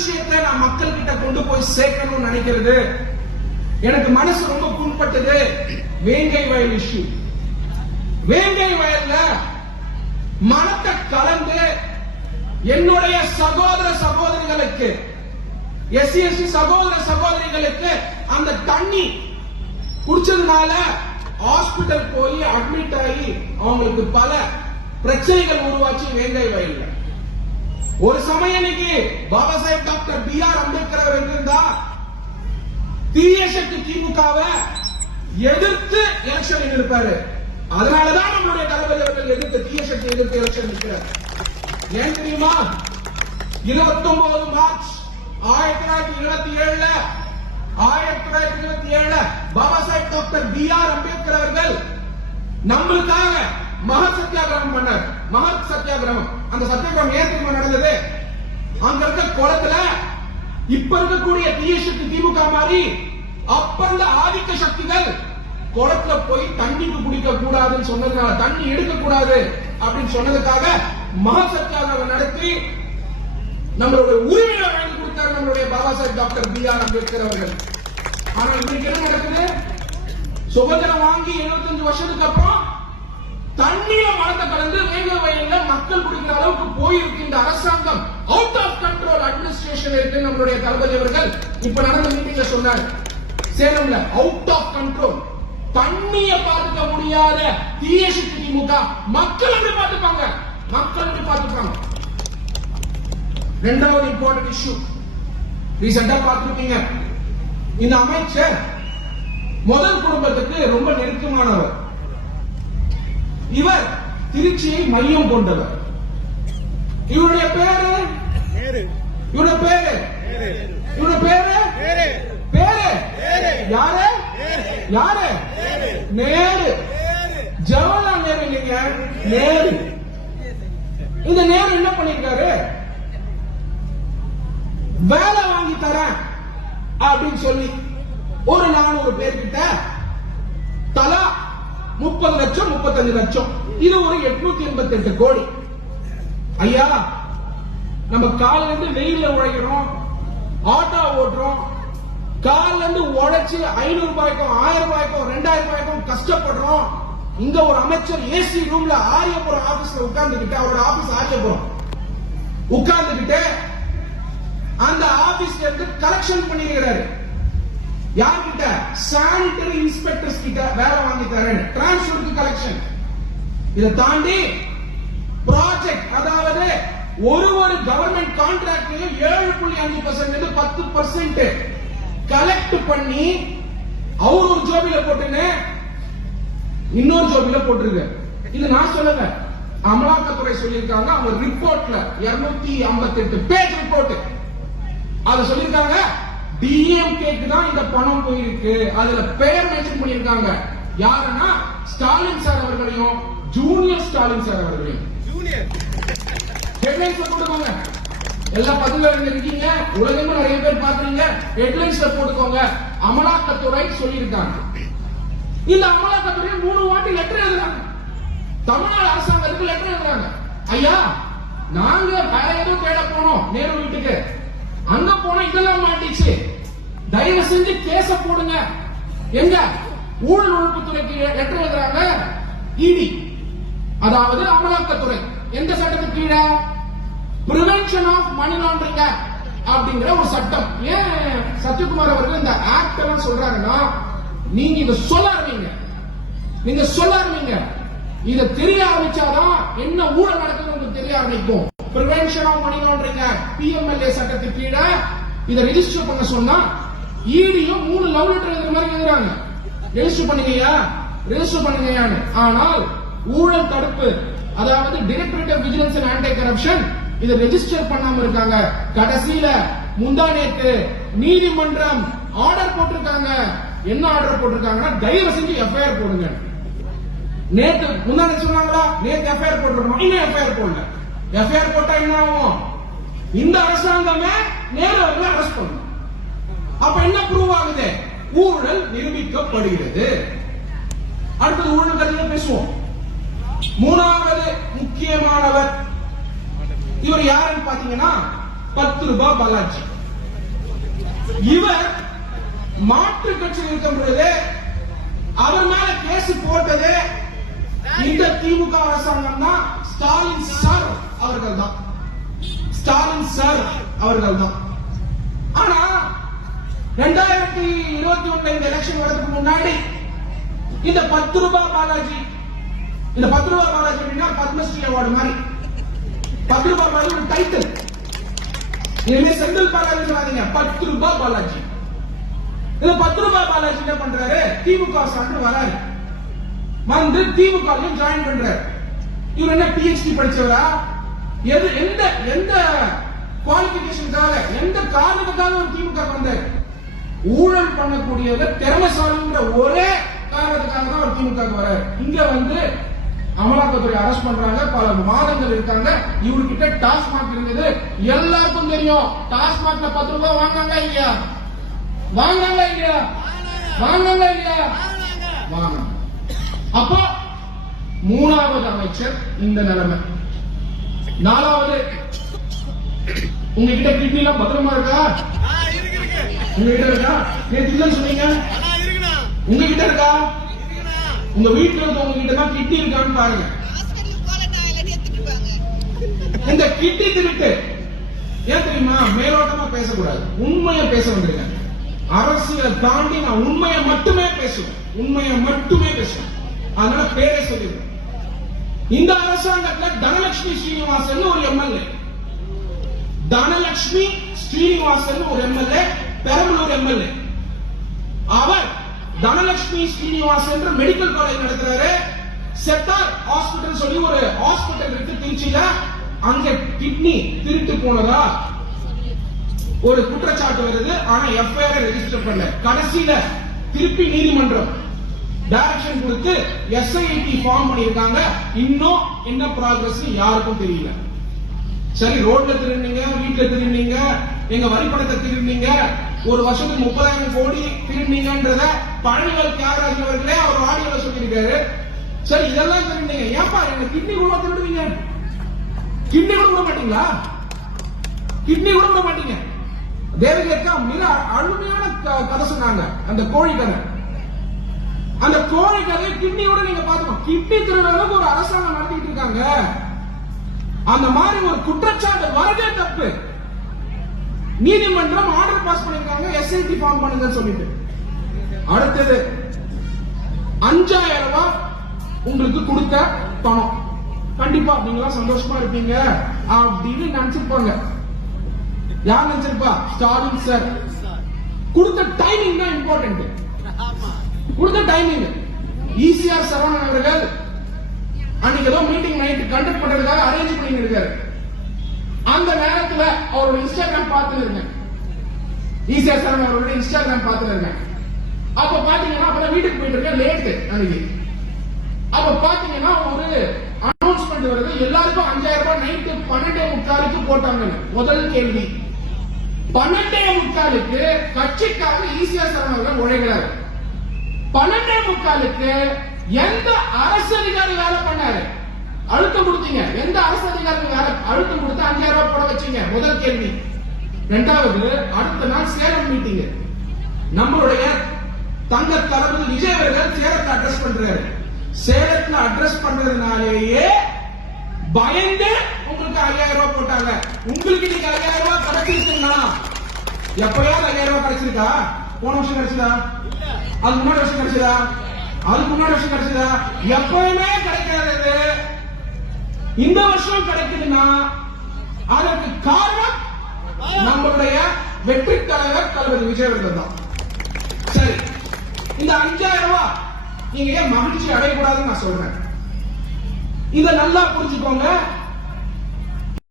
விஷயத்தை நான் மக்கள் கிட்ட கொண்டு போய் சேர்க்கணும்னு நினைக்கிறது. எனக்கு மனசு ரொம்ப புண்பட்டது வேங்கை வயல் இஷ்யூ. வேங்கை வயல்ல மனத்தை கலந்து என்னுடைய சகோதர சகோதரிகளுக்கு, எஸ்சி எஸ்டி சகோதர சகோதரிகளுக்கு அந்த தண்ணி குடிச்சதுனால ஹாஸ்பிட்டல் போய் அட்மிட் ஆகி அவங்களுக்கு பல பிரச்சனைகள் உருவாச்சு வேங்கை வயல்ல. ஒரு சமயம் இன்னைக்கு பாபா சாஹேப் டாக்டர் B.R. அம்பேத்கர் அவர் இருந்தா தீய சக்தி திமுகவை எதிர்த்து எலெக்ஷன் நிற்பாரு. அதனாலதான் நம்மளுடைய தளபதி அவர்கள் எதிர்த்து தீய சக்தி எதிர்த்து எலெக்ஷன் நிற்கிறார். ஏன் தெரியுமா? 29 March 1927 Baba Saheb doctor B.R. Ambedkar அவர்கள் நம்மளுக்காக மகத் சத்தியாகிரகம் பண்ணார். மகத் சத்தியாகிரகம். அந்த சத்தியாகிரகம் ஏன் தெரியுமா நடந்தது? அங்க இருக்க குளத்துல இப்ப இருக்கக்கூடிய தீய சக்தி திமுக மாதிரி அப்ப இருந்த ஆதிக்க சக்திகள் குளத்துல போய் தண்ணிக்கு குடிக்க கூடாதுன்னு சொன்னதுனால, தண்ணி எடுக்க கூடாது அப்படின்னு சொன்னதுக்காக மகத் சத்தியாகிரகம் நடத்தி நம்மளுடைய உரிமையை வாங்கி கொடுத்தார் நம்மளுடைய பாபா சாஹேப் டாக்டர் B.R. அம்பேத்கர் அவர்கள். ஆனால் இன்னைக்கு என்ன நடக்குது? சுதந்திரம் வாங்கி 75 வருஷத்துக்கு அப்புறம் தண்ணிய மரத்தை கலந்து வேங்க வயல்ல மக்கள் குடிக்கிற அளவுக்கு போயிருக்கு இந்த அரசாங்கம். அவுட் ஆஃப் கண்ட்ரோல் அட்மினிஸ்ட்ரேஷன் இருக்கு நம்மளுடைய தளபதி அவர்கள் இப்ப நடந்த மீட்டிங்ல சொன்னார். சேலம்ல அவுட் ஆஃப் கண்ட்ரோல். தண்ணிய பார்த்துக்க முடியாத தீய சக்தி திமுக மக்கள் எப்படி பார்த்துப்பாங்க? மக்கள் எப்படி பார்த்துப்பாங்க? இரண்டாவது இம்பார்ட்டன்ட் இஷ்யூ ரீசெண்டா பார்த்திருப்பீங்க. இந்த அமைச்சர் முதல் குடும்பத்துக்கு ரொம்ப நெருக்கமானவர். இவர் திருச்சியை மையம் கொண்டவர். இவருடைய பேரு யாரு? யாரு? நேரு. ஜவஹர்லால் நேரு இல்லைங்க, நேரு. இந்த நேரு என்ன பண்ணிருக்காரு? வேலை வாங்கி தரேன் அப்படின்னு சொல்லி ஒரு 400 பேர்கிட்ட தலா 30 லட்சம் 35 லட்சம், இது ஒரு 888 கோடி. ஐயா, நம்ம காலையில இருந்து வெயில்ல உழைக்கிறோம், ஆட்டோ ஓட்டுறோம், காலையில இருந்து உழைச்சு 500 ரூபாய்க்கும் 1000 ரூபாய்க்கும் 2000 ரூபாய்க்கும் கஷ்டப்படுறோம். இங்க ஒரு அமைச்சர் ஏசி ரூம்ல ஆரியபுரம் ஆபீஸ்ல உட்கார்ந்துகிட்டு, அவரோட ஆபீஸ் ஆரியபுரம் உட்கார்ந்துகிட்டு அந்த ஆபீஸ்ல இருந்து கலெக்ஷன் பண்ணிருக்கிறாரு. யார்கிட்ட? சானிட்டரி இன்ஸ்பெக்டர்ஸ் கிட்ட வேலை வாங்கி தரேன், டிரான்ஸ்போர்ட் கலெக்ஷன். இதை தாண்டி ப்ராஜெக்ட், அதாவது ஒரு கவர்மெண்ட் கான்ட்ராக்ட்லயும் 7.5% 10% கலெக்ட் பண்ணி அவர் ஒரு ஜோபில போட்டுன்னு இன்னொரு ஜோபில போட்டிருக்க. இது நான் சொல்லல, அமலாக்கத்துறை சொல்லியிருக்காங்க. அவங்க ரிப்போர்ட்ல 258 பேஜ் ரிப்போர்ட் அத சொல்லிருக்காங்க. டிஎம்கேக்கு தான் இந்த பணம் போயிருக்கு. அதுல பெயர் மென்ஷன் பண்ணிருக்காங்க. யாருன்னா ஸ்டாலின் சார் அவர்களையும் ஜூனியர் ஸ்டாலின் சார் அவர்களையும். ஹெட்லைன்ஸ்ல போட்டுக்கோங்க. எல்லா பதிவுல இருக்கீங்க, உலகமும் நிறைய பேர் பாக்குறீங்க. ஹெட்லைன்ஸ்ல போட்டுக்கோங்க. அமலாக்கத்துறை சொல்லியிருக்காங்க. இந்த அமலாக்கத்துறை 3 வாட்டி லெட்டர் எழுதுறாங்க. தமிழ்நாடு அரசாங்கத்துக்கு லெட்டர் எழுதுறாங்க. ஐயா, நாங்க வேற ஏதோ தேட போனோம் நேரு வீட்டுக்கு, அங்க போன இதெல்லாம் மாட்டிச்சு, தயவு செஞ்சு கேஸ போடுங்க. எங்க? ஊழல் ஒழிப்புத்துறைக்கு லெட்டர் எழுதுறாங்க. இடி, அதாவது அமலாக்கத்துறை. எந்த சட்டத்துக்கு கீழே? Prevention of money laundering act அப்படிங்கிற ஒரு சட்டம். ஏன் சத்யகுமார் அவர்கள் இந்த ஆக்ட் எல்லாம் சொல்றாங்கன்னா, நீங்க இத சொல்ல ஆரம்பிங்க. இத தெரிய ஆரம்பிச்சாதான் என்ன ஊழல் நடக்குது உங்களுக்கு தெரிய ஆரம்பிக்கும். Prevention of money laundering act PMLA சட்டத்துக்கு கீழே இத ரெஜிஸ்டர் பண்ண சொன்னா ஈடியும் 3 லவ் லெட்டர் எழுதுற மாதிரி எழுதுறாங்க. ரெஜிஸ்டர் பண்ணுங்கயா. ஆனால் ஊழல் தடுப்பு, அதாவது directorate of vigilance and anti corruption இத ரெஜிஸ்டர் பண்ணாம இருக்காங்க. கடைசியில முந்தானேத்து நீதிமன்றம் ஆர்டர் போட்டிருக்காங்க. என்ன ஆர்டர் போட்டிருக்காங்கன்னா, தயவு செஞ்சு எஃப்ஐஆர் போடுங்க. நேத்து முந்தானே சொன்னாங்களா, நேத்து எஃப்ஐஆர் போட்டிருக்கோம், இன்னும் எஃப்ஐஆர் போடல. எஃப்ஐஆர் போட்டா என்ன ஆகும்? இந்த அரசாங்கமே நேரவர்களை அரெஸ்ட் பண்ணும். அப்ப என்ன ப்ரூவ் ஆகுது? ஊழல் நிரூபிக்கப்படுகிறது. அடுத்தது ஊழல் கதையில பேசுவோம். 3வது முக்கியமானவர் இவர் யாருன்னு பாத்தீங்கன்னா, ரூபாய் பாலாஜி. இவர் மாற்று கட்சி இருக்கும் பொழுது அவர் மேல கேஸ் போட்டது இந்த திமுக அரசாங்கம் தான். ஸ்டாலின் சார் அவர்கள் தான். ஸ்டாலின் சார் அவர்கள் தான். ஆனா 2021 இந்த எலெக்ஷன் வரதுக்கு முன்னாடி இந்த 10 ரூபாய் பாலாஜி, இந்த 10 ரூபாய் பாலாஜி அப்படின்னா பத்மஸ்ரீ அவார்டு மாதிரி 10 ரூபாய் பாலாஜி ஒரு டைட்டில். இனிமே செந்தில் பாலாஜி சொல்லாதீங்க, 10 ரூபாய் பாலாஜி. இந்த 10 ரூபாய் பாலாஜி என்ன பண்றாரு, திமுக சார்ந்து வராரு, வந்து திமுக ஜாயின் பண்றாரு. இவர் என்ன PhD படிச்சவரா? எந்த எந்த குவாலிபிகேஷனுக்காக, எந்த காரணத்துக்காக ஒரு திமுக வந்தார்? ஊழல் பண்ணக்கூடியவர் திறமைசாலின்ற ஒரே காரணத்துக்காக தான் ஒரு திமுக வராரு. இங்க வந்து அமலாக்கத்துறை அரெஸ்ட் பண்றாங்க, பல மாதங்கள் இருக்காங்க. இவர்கிட்ட டாஸ்மாக் இருந்தது, எல்லாருக்கும் தெரியும். டாஸ்மாக்ல 10 ரூபாய் வாங்காங்க இல்லையா? வாங்காங்க இல்லையா? வாங்காங்க இல்லையா? வாங்க. அப்போ மூணாவது அமைச்சர் இந்த நிலைமை. நாலாவது, உங்ககிட்ட கிட்னி எல்லாம் பத்திரமா இருக்கா? உங்ககிட்ட இருக்கா? நேற்று இல்லன்னு சொன்னீங்க. உங்ககிட்ட இருக்கா? உங்க வீட்டுல இருக்கவங்க கிட்ட தான் கிட்னி இருக்கான்னு பாருங்க. இந்த கிட்னி திருட்டு ஏன் தெரியுமா? மேலோட்டமா பேசக்கூடாது, உண்மையை பேச வந்திருக்க. அரசியலை தாண்டி நான் உண்மையை மட்டுமே பேசுவேன், உண்மையை மட்டுமே பேசுவேன். அதனால பேரை சொல்லிடுவேன். இந்த அரசாங்கத்தில் தனலட்சுமி ஸ்ரீனிவாசன் ஒரு எம்எல்ஏ, தனலட்சுமி ஸ்ரீனிவாசன் ஒரு எம்எல்ஏ, பெரம்பலூர் எம்எல்ஏ. அவர் தனலட்சுமி ஸ்ரீனிவாசன் மெடிக்கல் காலேஜ் நடத்துறாரு. செட்டார் ஹாஸ்பிட்டல் சொல்லி ஒரு ஹாஸ்பிட்டல் இருக்கு திருச்சியில. அங்க கிட்னி திருட்டு போனதா ஒரு குற்றச்சாட்டு வருது. ஆனா எஃப்ஐஆர் ரெஜிஸ்டர் பண்ணல. கடைசியில திருப்பி நீதிமன்றம் டைரக்ஷன் கொடுத்து SIT ஃபார்ம் பண்ணிருக்காங்க. இன்னும் என்ன ப்ராக்ரஸ் யாருக்கும் தெரியல. சரி, ரோட்ல திருநீங்க, வீட்டுல திருநீங்க, எங்க வரிப்பணத்தை திருநீங்க, ஒரு வருஷத்துக்கு 30,000 கோடி திருநீங்கன்றத பழனிவேல் தியாகராஜன் அவர்களே அவர் ஆடியோல சொல்லியிருக்காரு. சரி, இதெல்லாம் திருநீங்க, ஏப்பா எங்க கிட்னி கூட திருடுவீங்க? கிட்னி கூட விட மாட்டீங்களா? கிட்னி கூட விட மாட்டீங்க. தேவகேக்கா மிக அருமையான கதை சொன்னாங்க, அந்த கோழி கதை. அந்த கோழி கதை கிட்னியோட நீங்க பாத்துக்கணும். கிட்னி திருடுற அளவுக்கு ஒரு அரசாங்கம் நடத்திட்டு இருக்காங்க. அந்த மாதிரி ஒரு குற்றச்சாட்டு வரதே தப்பு. நீதிமன்றம் ஆர்டர் பாஸ் பண்ணிருக்காங்க, SIT ஃபார்ம் பண்ணுங்கன்னு சொல்லிட்டு. அடுத்தது 5,000 ரூபாய் உங்களுக்கு கொடுத்த பணம். கண்டிப்பா நீங்க சந்தோஷமா இருப்பீங்க அப்படின்னு நினைச்சிருப்பாங்க. யார் நினைச்சிருப்பா? ஸ்டாலின் சார். கொடுத்த டைமிங் தான் இம்பார்ட்டன்ட். கொடுத்த டைமிங். ECR சரவணன் அவர்கள் அன்னைக்கு ஏதோ மீட்டிங் நைட் கண்டக்ட் பண்றதுக்காக அரேஞ்ச் பண்ணி இருக்காரு. அந்த நேரத்துல அவரோட இன்ஸ்டாகிராம் பார்த்து இருக்கேன். ECR சரவணன் அவரோட இன்ஸ்டாகிராம் பார்த்து இருக்கேன். அப்ப பாத்தீங்கன்னா அப்பதான் வீட்டுக்கு போயிட்டு இருக்கேன், லேட் அன்னைக்கு. அப்ப பாத்தீங்கன்னா ஒரு அனௌன்ஸ்மெண்ட் வருது, எல்லாருக்கும் 5,000 ரூபாய் நைட்டு 12:45 போட்டாங்க. முதல் கேள்வி, 12:45 கட்சிக்காக ECR சரவணன் அவர்கள் உழைக்கிறார். 12:45 எந்த அரசு அதிகாரி வேலை பண்ணாரு? அழுத்தம் கொடுத்தீங்க. எந்த அரசு அதிகாரி வேலை அழுத்தம் கொடுத்து 5,000 ரூபாய் போட வச்சீங்க? முதல் கேள்வி. இரண்டாவது, அடுத்த நாள் சேலம் மீட்டிங். நம்மளுடைய தங்க தளபதி விஜய் அவர்கள் சேலத்தை அட்ரஸ் பண்றாரு. சேலத்துல அட்ரஸ் பண்றதுனாலேயே பயந்து உங்களுக்கு 5,000 ரூபாய் போட்டாங்க. உங்களுக்கு நீங்க 5,000 ரூபாய் கிடைச்சிருக்குன்னா எப்பயாவது 5,000 ரூபாய் கிடைச்சிருக்கா? போன வருஷம் கிடைச்சதா? அதுக்கு முன்னாடி வருஷம் கிடைச்சதா? அதுக்கு முன்னாடி வருஷம் கிடைச்சதா? எப்பவுமே கிடைக்காதது இந்த வருஷம் கிடைக்குதுன்னா அதற்கு காரணம் நம்மளுடைய வெற்றி தலைவர் தளபதி விஜய் அவர்கள் தான். சரி, இந்த 5,000 ரூபாய் நீங்க ஏன் மகிழ்ச்சி அடையக்கூடாதுன்னு நான் சொல்றேன். இத நல்லா புரிஞ்சுக்கோங்க.